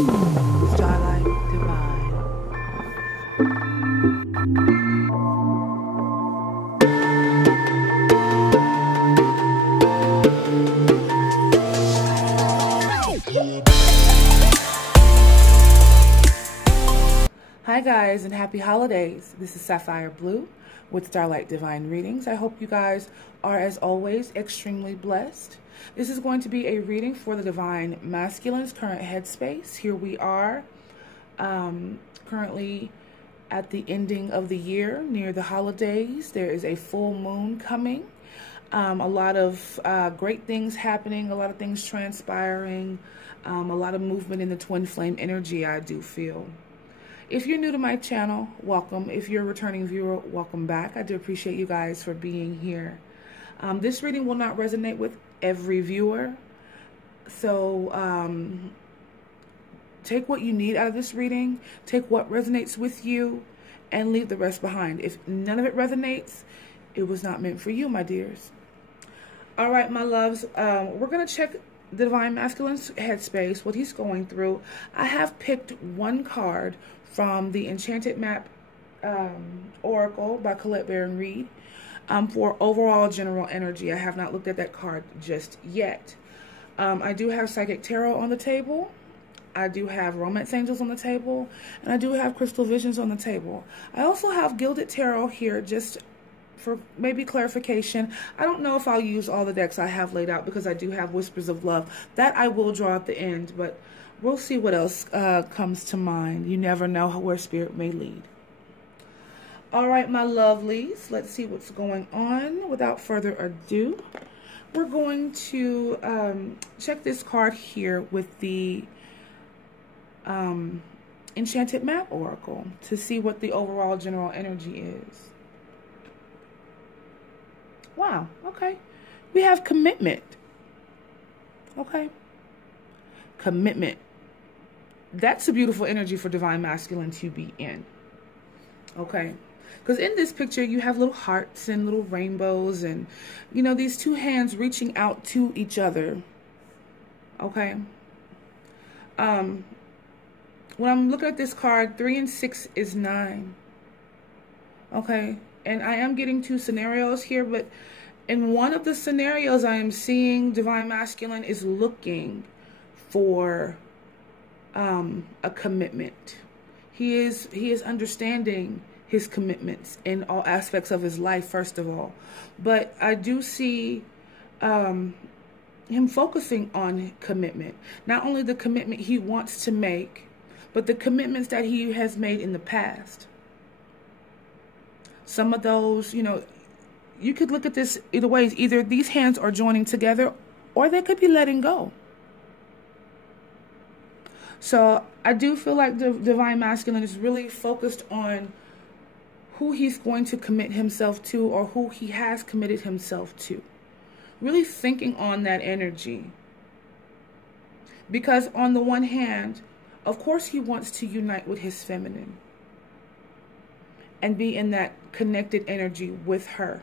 Starlight Divine. Hi guys, and happy holidays. This is Sapphire Blue with Starlight Divine Readings. I hope you guys are, as always, extremely blessed. This is going to be a reading for the Divine Masculine's current headspace. Here we are, currently at the ending of the year, near the holidays. There is a full moon coming. A lot of great things happening, a lot of things transpiring, a lot of movement in the twin flame energy, I do feel. If you're new to my channel, welcome. If you're a returning viewer, welcome back. I do appreciate you guys for being here. This reading will not resonate with every viewer. So take what you need out of this reading, take what resonates with you, and leave the rest behind. If none of it resonates, it was not meant for you, my dears. All right, my loves, we're going to check the Divine Masculine's headspace, what he's going through. I have picked one card from the Enchanted Map Oracle by Colette Baron Reid for overall general energy. I have not looked at that card just yet. I do have Psychic Tarot on the table. I do have Romance Angels on the table. And I do have Crystal Visions on the table. I also have Gilded Tarot here just for maybe clarification. I don't know if I'll use all the decks I have laid out because I do have Whispers of Love. That I will draw at the end, but we'll see what else comes to mind. You never know where Spirit may lead. All right, my lovelies, let's see what's going on. Without further ado, we're going to check this card here with the Enchanted Map Oracle to see what the overall general energy is. Wow, okay. We have commitment. Okay. Commitment. That's a beautiful energy for Divine Masculine to be in. Okay. Because in this picture, you have little hearts and little rainbows and, you know, these two hands reaching out to each other. Okay. When I'm looking at this card, 3 and 6 is 9. Okay. And I am getting two scenarios here, but in one of the scenarios I am seeing Divine Masculine is looking for a commitment. He is understanding his commitments in all aspects of his life, first of all. But I do see him focusing on commitment. Not only the commitment he wants to make, but the commitments that he has made in the past. Some of those, you know, you could look at this either ways. Either these hands are joining together or they could be letting go. So I do feel like the Divine Masculine is really focused on who he's going to commit himself to or who he has committed himself to. Really thinking on that energy. Because on the one hand, of course he wants to unite with his feminine and be in that connected energy with her.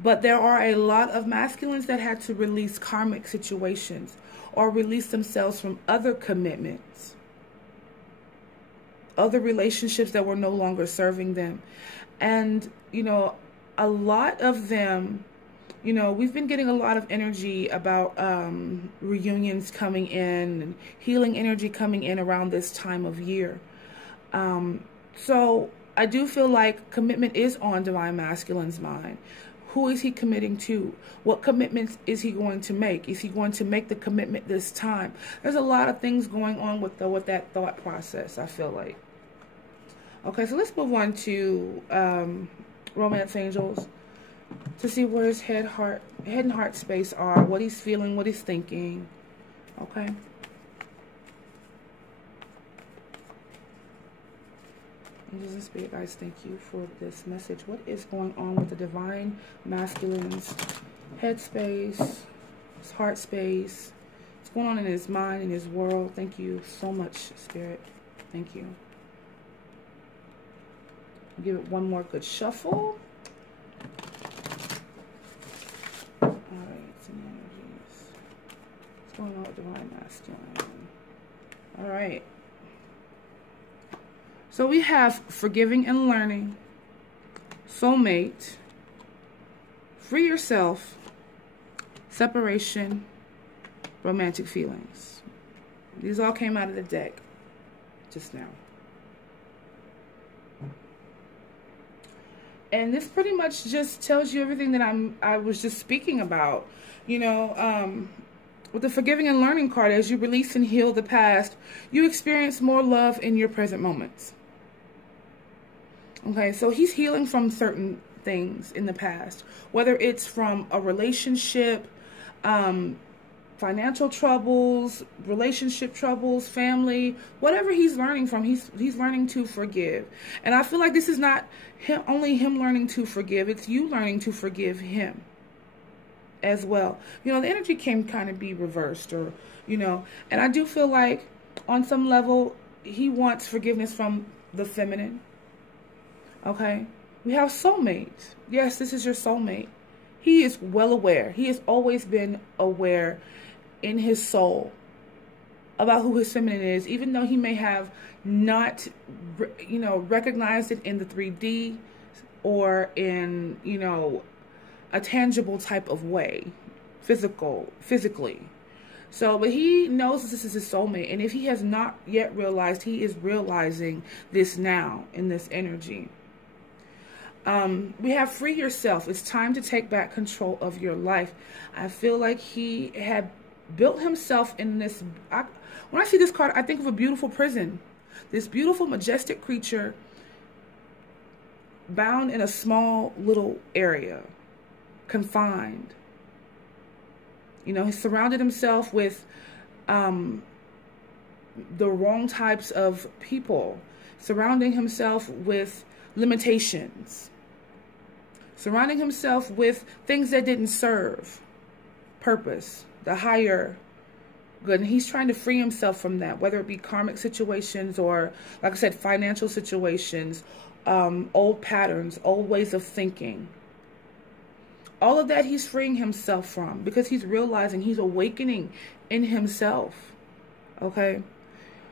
But there are a lot of masculines that had to release karmic situations or release themselves from other commitments, other relationships that were no longer serving them. And, you know, a lot of them, you know, we've been getting a lot of energy about reunions coming in and healing energy coming in around this time of year. So I do feel like commitment is on Divine Masculine's mind. Who is he committing to? What commitments is he going to make? Is he going to make the commitment this time? There's a lot of things going on with that thought process, I feel like. Okay, so let's move on to Romance Angels to see where his head and heart space are, what he's feeling, what he's thinking. Okay. Angels and Spirit guys, thank you for this message. What is going on with the Divine Masculine's headspace, his heart space? What's going on in his mind, in his world? Thank you so much, Spirit. Thank you. Give it one more good shuffle. All right, some energies. What's going on with Divine Masculine? All right. So we have forgiving and learning, soulmate, free yourself, separation, romantic feelings. These all came out of the deck just now. And this pretty much just tells you everything that I was just speaking about. You know, with the forgiving and learning card, as you release and heal the past, you experience more love in your present moments. Okay, so he's healing from certain things in the past, whether it's from a relationship, financial troubles, relationship troubles, family, whatever he's learning from, he's learning to forgive. And I feel like this is not only him learning to forgive, it's you learning to forgive him as well. You know, the energy can kind of be reversed, or, you know, and I do feel like on some level he wants forgiveness from the feminine. Okay, we have soulmates. Yes, this is your soulmate. He is well aware. He has always been aware in his soul about who his feminine is, even though he may have not, you know, recognized it in the 3D or in, you know, a tangible type of way, physically. So, but he knows this is his soulmate, and if he has not yet realized, he is realizing this now in this energy. We have free yourself. It's time to take back control of your life. I feel like he had built himself in this. When I see this card, I think of a beautiful prison. This beautiful, majestic creature bound in a small little area, confined. You know, he surrounded himself with the wrong types of people, surrounding himself with limitations, surrounding himself with things that didn't serve purpose, the higher good. And he's trying to free himself from that, whether it be karmic situations or, like I said, financial situations, old patterns, old ways of thinking. All of that he's freeing himself from, because he's realizing, he's awakening in himself. Okay?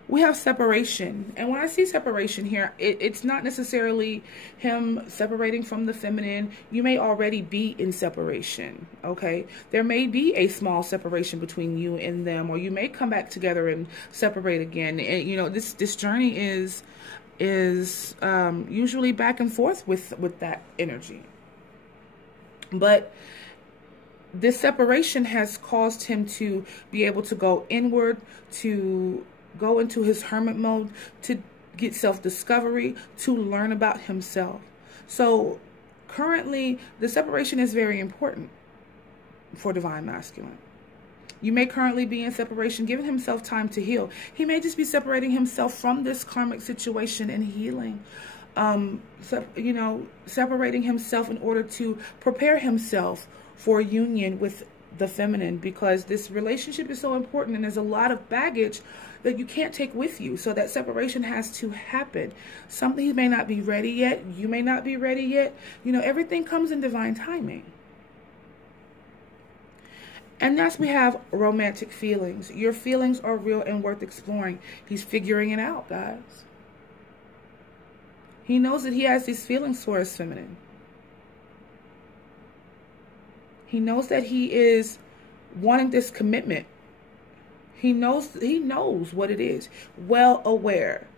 We have separation. And when I see separation here, it's not necessarily him separating from the feminine. You may already be in separation, okay? There may be a small separation between you and them, or you may come back together and separate again. And, you know, this journey is usually back and forth with that energy. But this separation has caused him to be able to go inward, to go into his hermit mode, to get self-discovery, to learn about himself. So currently, the separation is very important for Divine Masculine. You may currently be in separation, giving himself time to heal. He may just be separating himself from this karmic situation and healing. You know, separating himself in order to prepare himself for union with the feminine, because this relationship is so important and there's a lot of baggage that you can't take with you. So that separation has to happen. Something, he may not be ready yet. You may not be ready yet. You know, everything comes in divine timing. And next we have romantic feelings. Your feelings are real and worth exploring. He's figuring it out, guys. He knows that he has these feelings for his feminine. He knows that he is wanting this commitment. He knows what it is, well aware.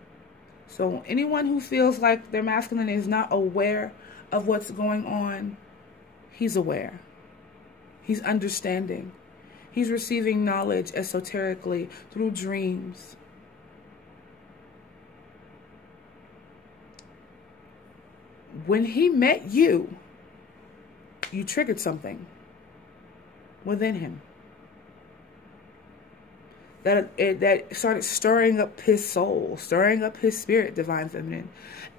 So anyone who feels like their masculine is not aware of what's going on, he's aware. He's understanding. He's receiving knowledge esoterically through dreams. When he met you, you triggered something within him that started stirring up his soul, stirring up his spirit, Divine Feminine.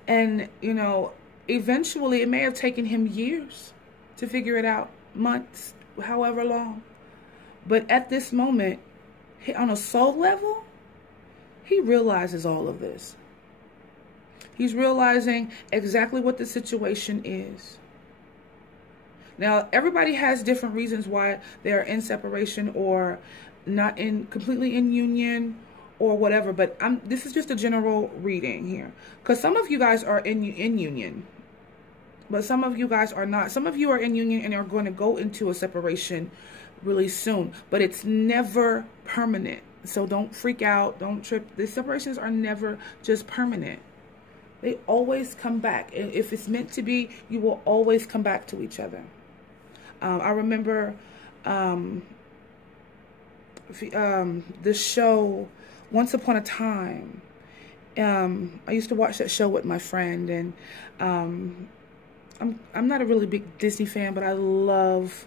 And, you know, eventually it may have taken him years to figure it out, months, however long. But at this moment, on a soul level, he realizes all of this. He's realizing exactly what the situation is. Now, everybody has different reasons why they are in separation or not completely in union, or whatever. But this is just a general reading here, because some of you guys are in union, but some of you guys are not. Some of you are in union and are going to go into a separation really soon, but it's never permanent. So don't freak out, don't trip. The separations are never just permanent. They always come back. If it's meant to be, you will always come back to each other. I remember the show Once Upon a Time. I used to watch that show with my friend, and I'm not a really big Disney fan, but I love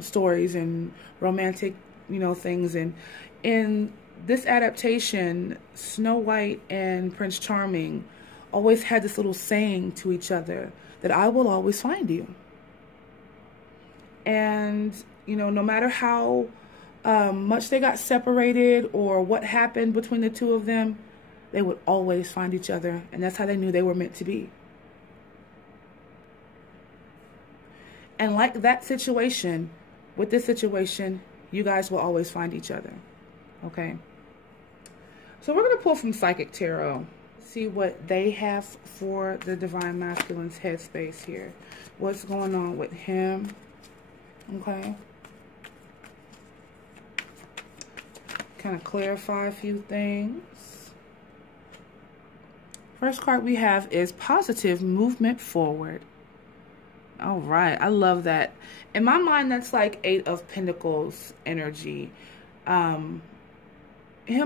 stories and romantic, things. And in this adaptation, Snow White and Prince Charming always had this little saying to each other that I will always find you. And, no matter how much they got separated or what happened between the two of them, they would always find each other. And that's how they knew they were meant to be. And like that situation, with this situation, you guys will always find each other. Okay? So we're going to pull from Psychic Tarot. See what they have for the Divine Masculine's headspace here. What's going on with him? Okay. Kind of clarify a few things. First card we have is positive movement forward. All right. I love that. In my mind, that's like 8 of Pentacles energy. Him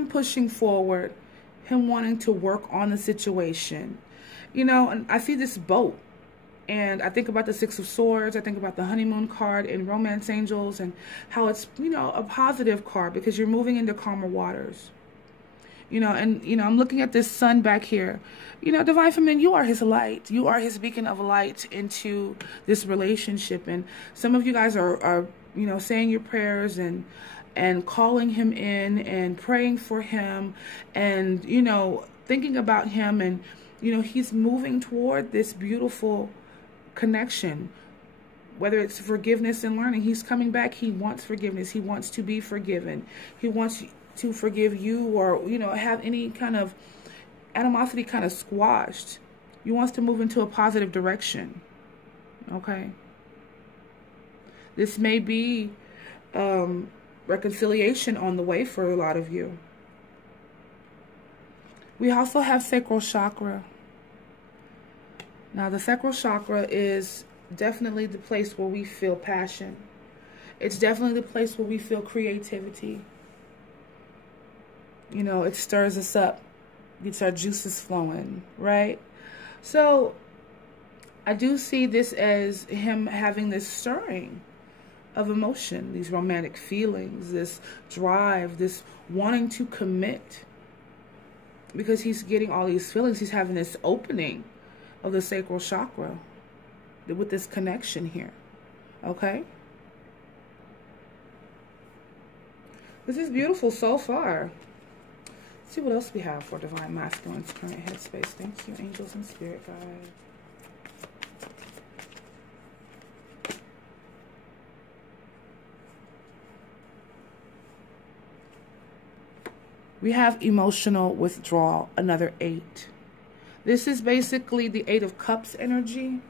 pushing forward. Him wanting to work on the situation. And I see this boat. And I think about the 6 of Swords. I think about the honeymoon card in Romance Angels. And how it's, a positive card. Because you're moving into calmer waters. I'm looking at this sun back here. Divine Feminine, you are his light. You are his beacon of light into this relationship. And some of you guys are saying your prayers and calling him in and praying for him and, thinking about him. And, he's moving toward this beautiful connection, whether it's forgiveness and learning. He's coming back. He wants forgiveness. He wants to be forgiven. He wants to forgive you, or, have any kind of animosity kind of squashed. He wants to move into a positive direction. Okay. This may be reconciliation on the way for a lot of you. We also have sacral chakra. Now, the sacral chakra is definitely the place where we feel passion. It's definitely the place where we feel creativity. It stirs us up. Gets our juices flowing, right? So, I do see this as him having this stirring of emotion, these romantic feelings, this drive, this wanting to commit. Because he's getting all these feelings. He's having this opening of the sacral chakra with this connection here. Okay? This is beautiful so far. Let's see what else we have for Divine Masculine's current headspace. Thank you, angels and spirit guides. We have emotional withdrawal, another 8. This is basically the 8 of Cups energy.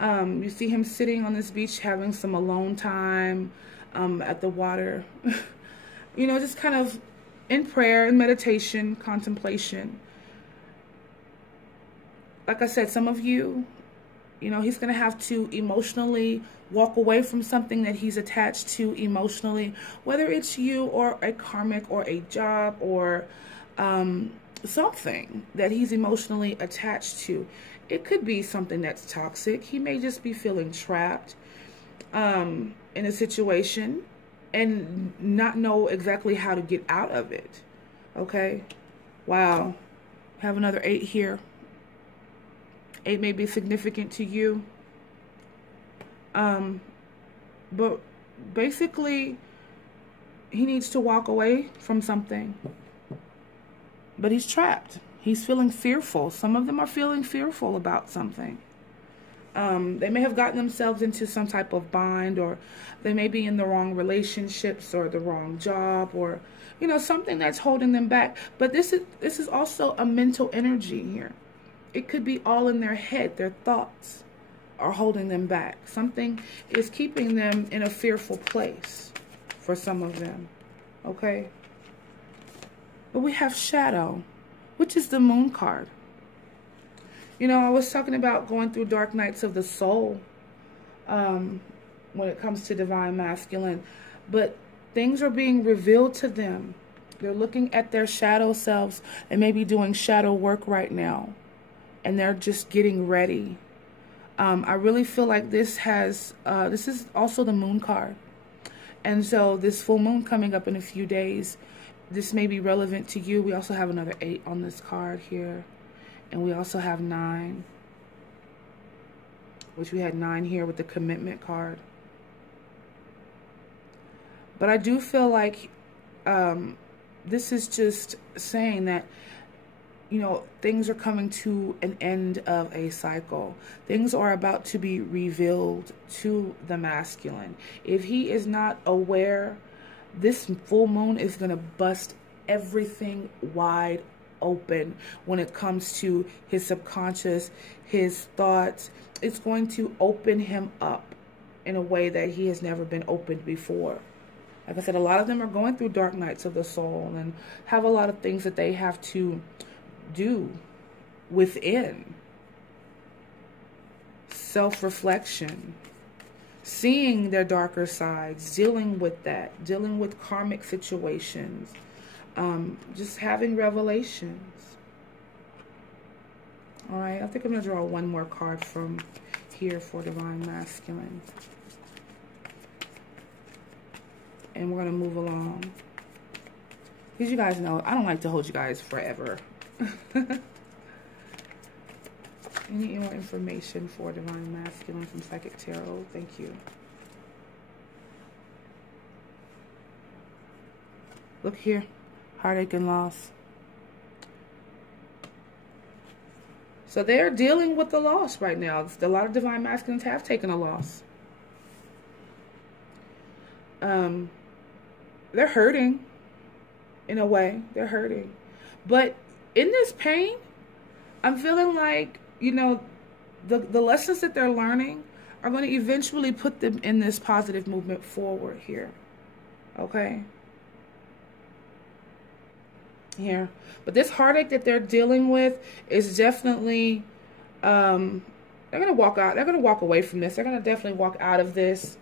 You see him sitting on this beach having some alone time at the water. Just kind of in prayer and meditation, contemplation. Like I said, some of you, he's going to have to emotionally walk away from something that he's attached to emotionally, whether it's you or a karmic or a job or something that he's emotionally attached to. It could be something that's toxic. He may just be feeling trapped in a situation and not know exactly how to get out of it. Okay? Wow. Have another 8 here. 8 may be significant to you. But basically, he needs to walk away from something. But he's trapped. He's feeling fearful. Some of them are feeling fearful about something. They may have gotten themselves into some type of bind, or they may be in the wrong relationships or the wrong job, or you know, something that's holding them back. But this is also a mental energy here. It could be all in their head. Their thoughts are holding them back. Something is keeping them in a fearful place for some of them. Okay? But we have shadow, which is the moon card. You know, I was talking about going through dark nights of the soul when it comes to divine masculine. But things are being revealed to them. They're looking at their shadow selves and maybe doing shadow work right now. And they're just getting ready. I really feel like this is also the moon card. And so this full moon coming up in a few days, this may be relevant to you. We also have another 8 on this card here. And we also have 9. Which we had 9 here with the commitment card. But I do feel like this is just saying that, you know, things are coming to an end of a cycle. Things are about to be revealed to the masculine. If he is not aware, this full moon is going to bust everything wide open when it comes to his subconscious, his thoughts. It's going to open him up in a way that he has never been opened before. Like I said, a lot of them are going through dark nights of the soul and have a lot of things that they have to do within. Self-reflection, seeing their darker sides, dealing with that, dealing with karmic situations, just having revelations. All right, I think I'm going to draw one more card from here for divine masculine. And we're going to move along. Because you guys know, I don't like to hold you guys forever. Any more information for divine masculine from Psychic Tarot? Thank you. Look here. Heartache and loss. So they're dealing with the loss right now. A lot of divine masculines have taken a loss. They're hurting. In a way, they're hurting. But in this pain, I'm feeling like, you know, the lessons that they're learning are going to eventually put them in this positive movement forward here. Okay? Here. But this heartache that they're dealing with is definitely, they're going to walk out. They're going to walk away from this. They're going to definitely walk out of this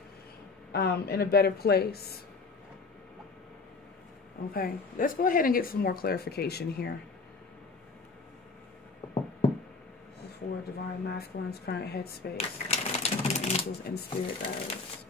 in a better place. Okay, let's go ahead and get some more clarification here. For divine masculine's current headspace, angels and spirit guides.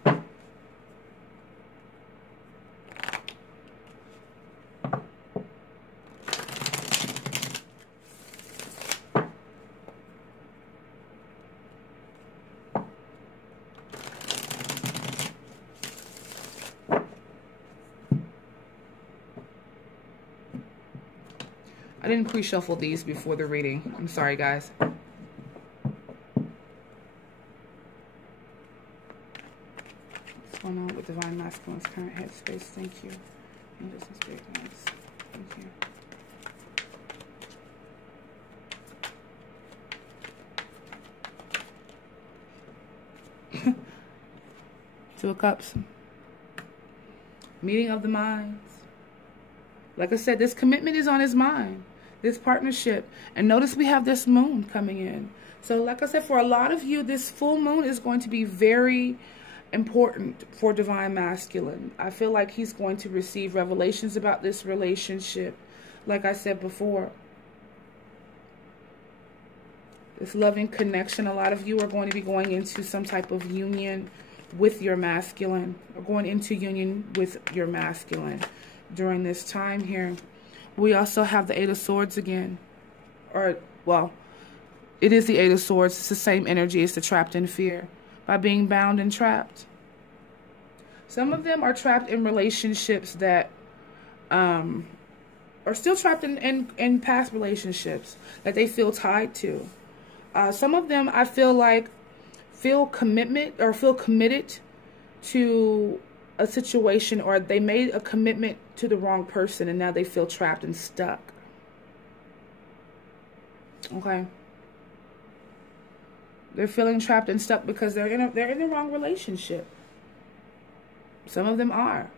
I didn't pre-shuffle these before the reading. I'm sorry, guys. What's going on with divine masculine's current headspace? Thank you. Angels and spirit guides. Thank you. 2 of Cups. Meeting of the minds. Like I said, this commitment is on his mind. This partnership. And notice we have this moon coming in. So like I said, for a lot of you, this full moon is going to be very important for divine masculine. I feel like he's going to receive revelations about this relationship. Like I said before. This loving connection. A lot of you are going to be going into some type of union with your masculine. Or going into union with your masculine during this time here. We also have the 8 of Swords again. Or, well, it is the 8 of Swords. It's the same energy as the trapped in fear. By being bound and trapped. Some of them are trapped in relationships that are still trapped in past relationships that they feel tied to. Some of them, I feel like, feel committed to a situation, or they made a commitment to the wrong person, and now they feel trapped and stuck. Okay? They're feeling trapped and stuck because they're in the wrong relationship. Some of them are.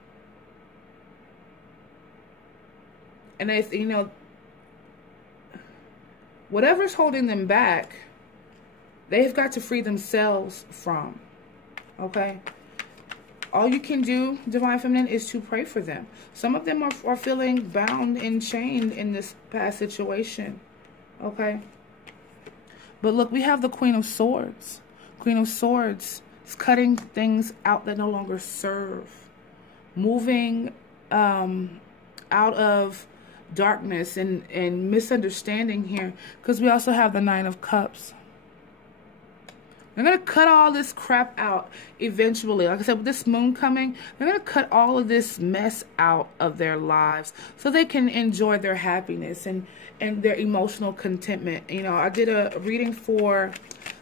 And they, you know, whatever's holding them back, they've got to free themselves from. Okay? All you can do, Divine Feminine, is to pray for them. Some of them are feeling bound and chained in this past situation. Okay? But look, we have the Queen of Swords. Queen of Swords is cutting things out that no longer serve. Moving out of darkness and misunderstanding here. Because we also have the Nine of Cups. They're going to cut all this crap out eventually. Like I said, with this moon coming, they're going to cut all of this mess out of their lives so they can enjoy their happiness and their emotional contentment. You know, I did a reading for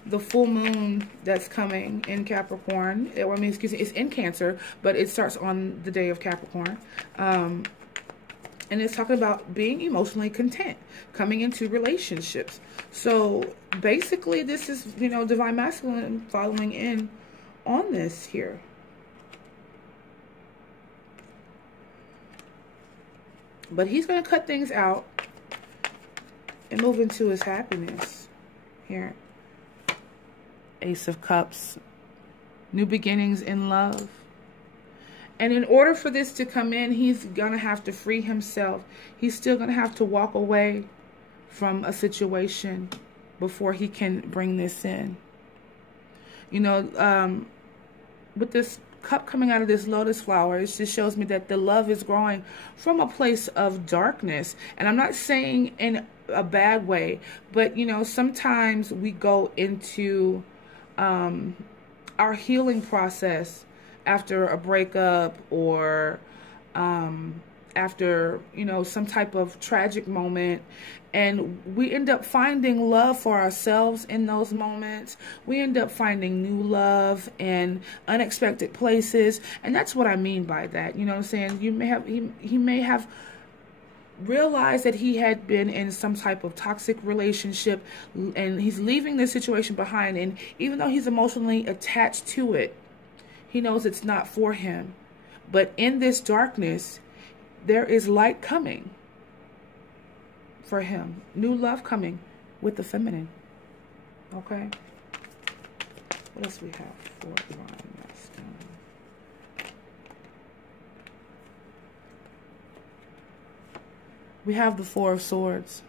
the full moon that's coming in Capricorn. I mean, excuse me, it's in Cancer, but it starts on the day of Capricorn. And it's talking about being emotionally content, coming into relationships. So basically this is, you know, Divine Masculine following in on this here. But he's going to cut things out and move into his happiness here. Ace of Cups. New beginnings in love. And in order for this to come in, he's going to have to free himself. He's still going to have to walk away from a situation before he can bring this in. You know, with this cup coming out of this lotus flower, it just shows me that the love is growing from a place of darkness. And I'm not saying in a bad way, but, you know, sometimes we go into our healing process after a breakup or after, you know, some type of tragic moment, and we end up finding love for ourselves in those moments. We end up finding new love in unexpected places, and that's what I mean by that. You know what I'm saying? You may have he may have realized that he had been in some type of toxic relationship, and he's leaving this situation behind, and even though he's emotionally attached to it, he knows it's not for him. But in this darkness, there is light coming for him. New love coming with the feminine. Okay? What else we have for Divine Masculine? We have the Four of Swords.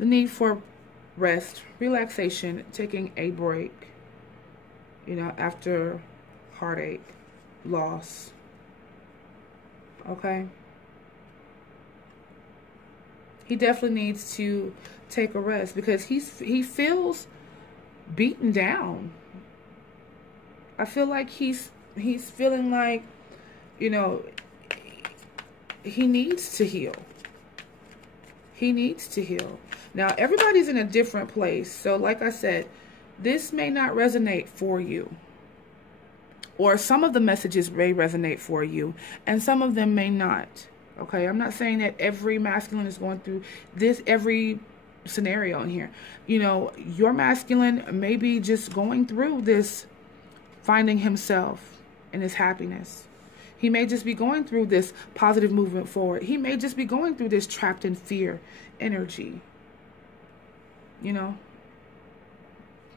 The need for rest, relaxation, taking a break. You know, after heartache, loss. Okay? He definitely needs to take a rest because he feels beaten down. I feel like he's feeling like, you know, he needs to heal. He needs to heal. Now, everybody's in a different place. So, like I said, this may not resonate for you. Or some of the messages may resonate for you, and some of them may not. Okay, I'm not saying that every masculine is going through this, every scenario in here. You know, your masculine may be just going through this, finding himself and his happiness. He may just be going through this positive movement forward. He may just be going through this trapped in fear energy. You know,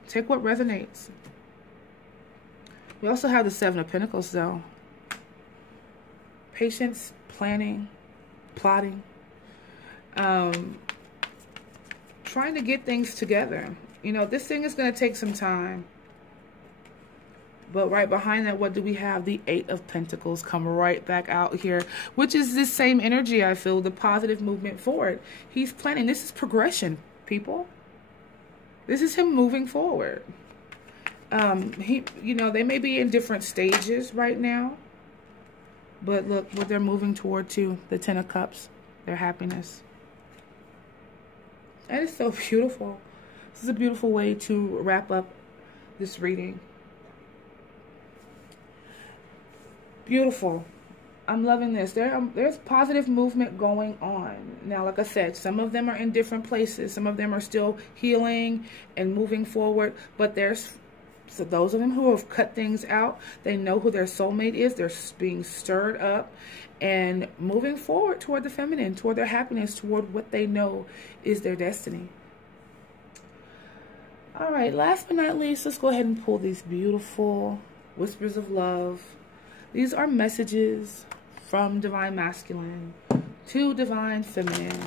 take what resonates. We also have the Seven of Pentacles, though. Patience, planning, plotting. Trying to get things together. You know, this thing is going to take some time. But right behind that, what do we have? The Eight of Pentacles come right back out here, which is this same energy, I feel, the positive movement forward. He's planning. This is progression, people. This is him moving forward. You know, they may be in different stages right now, but look what they're moving toward too. The Ten of Cups, their happiness. That is so beautiful. This is a beautiful way to wrap up this reading. Beautiful. I'm loving this. There's positive movement going on. Now, like I said, some of them are in different places. Some of them are still healing and moving forward. But so those of them who have cut things out, they know who their soulmate is. They're being stirred up and moving forward toward the feminine, toward their happiness, toward what they know is their destiny. All right, last but not least, let's go ahead and pull these beautiful whispers of love. These are messages from Divine Masculine to Divine Feminine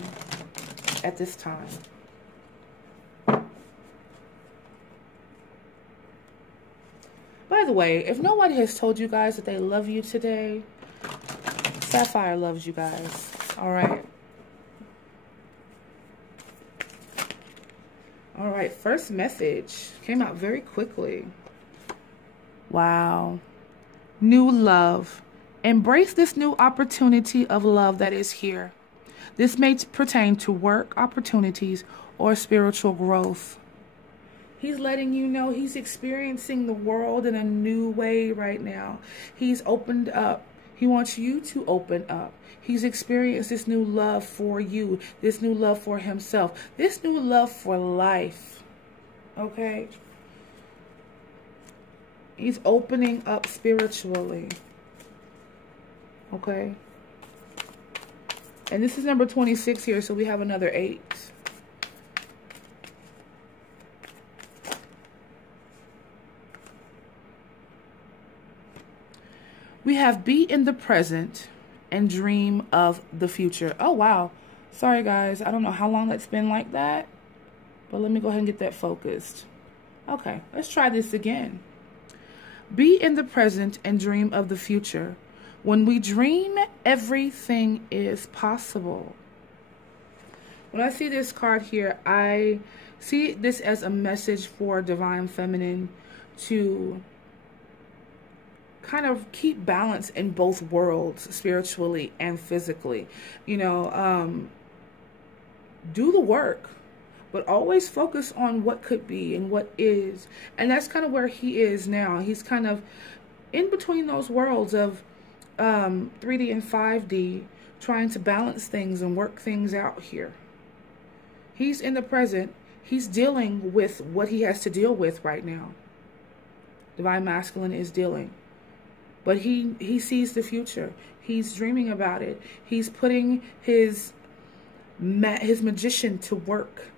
at this time. By the way, if nobody has told you guys that they love you today, Sapphire loves you guys. All right. All right, first message came out very quickly. Wow. New love. Embrace this new opportunity of love that is here. This may pertain to work opportunities or spiritual growth. He's letting you know he's experiencing the world in a new way right now. He's opened up. He wants you to open up. He's experienced this new love for you, this new love for himself, this new love for life. Okay? He's opening up spiritually. Okay? And this is number 26 here, so we have another 8. We have be in the present and dream of the future. Oh, wow. Sorry, guys. I don't know how long that's been like that, but let me go ahead and get that focused. Okay, let's try this again. Be in the present and dream of the future. When we dream, everything is possible. When I see this card here, I see this as a message for Divine Feminine to kind of keep balance in both worlds, spiritually and physically. You know, do the work, but always focus on what could be and what is. And that's kind of where he is now. He's kind of in between those worlds of 3D and 5D, trying to balance things and work things out here. He's in the present. He's dealing with what he has to deal with right now. Divine Masculine is dealing. But he sees the future. He's dreaming about it. He's putting his magician to work.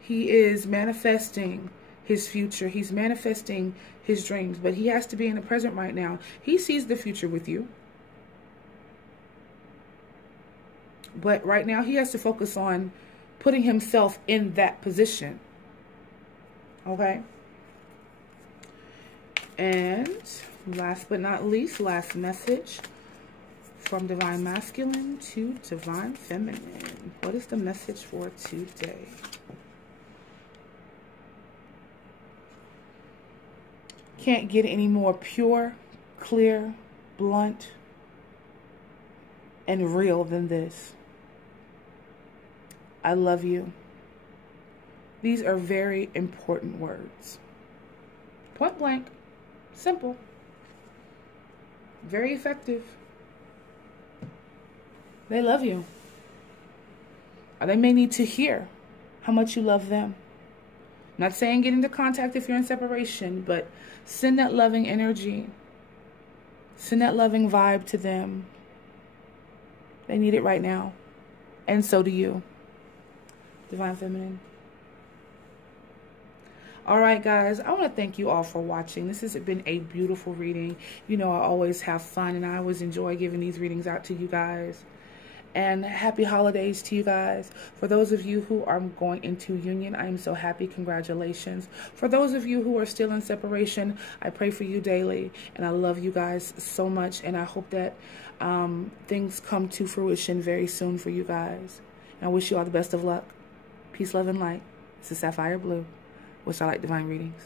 He is manifesting his future. He's manifesting his dreams. But he has to be in the present right now. He sees the future with you. But right now he has to focus on putting himself in that position. Okay? And last but not least, last message from Divine Masculine to Divine Feminine. What is the message for today? Can't get any more pure, clear, blunt, and real than this. I love you. These are very important words. Point blank. Simple. Very effective. They love you. Or they may need to hear how much you love them. Not saying get into contact if you're in separation, but send that loving energy. Send that loving vibe to them. They need it right now. And so do you. Divine Feminine. All right, guys, I want to thank you all for watching. This has been a beautiful reading. You know, I always have fun, and I always enjoy giving these readings out to you guys. And happy holidays to you guys. For those of you who are going into union, I am so happy. Congratulations. For those of you who are still in separation, I pray for you daily, and I love you guys so much, and I hope that things come to fruition very soon for you guys. And I wish you all the best of luck. Peace, love, and light. This is Sapphire Blue with Starlight Divine Readings.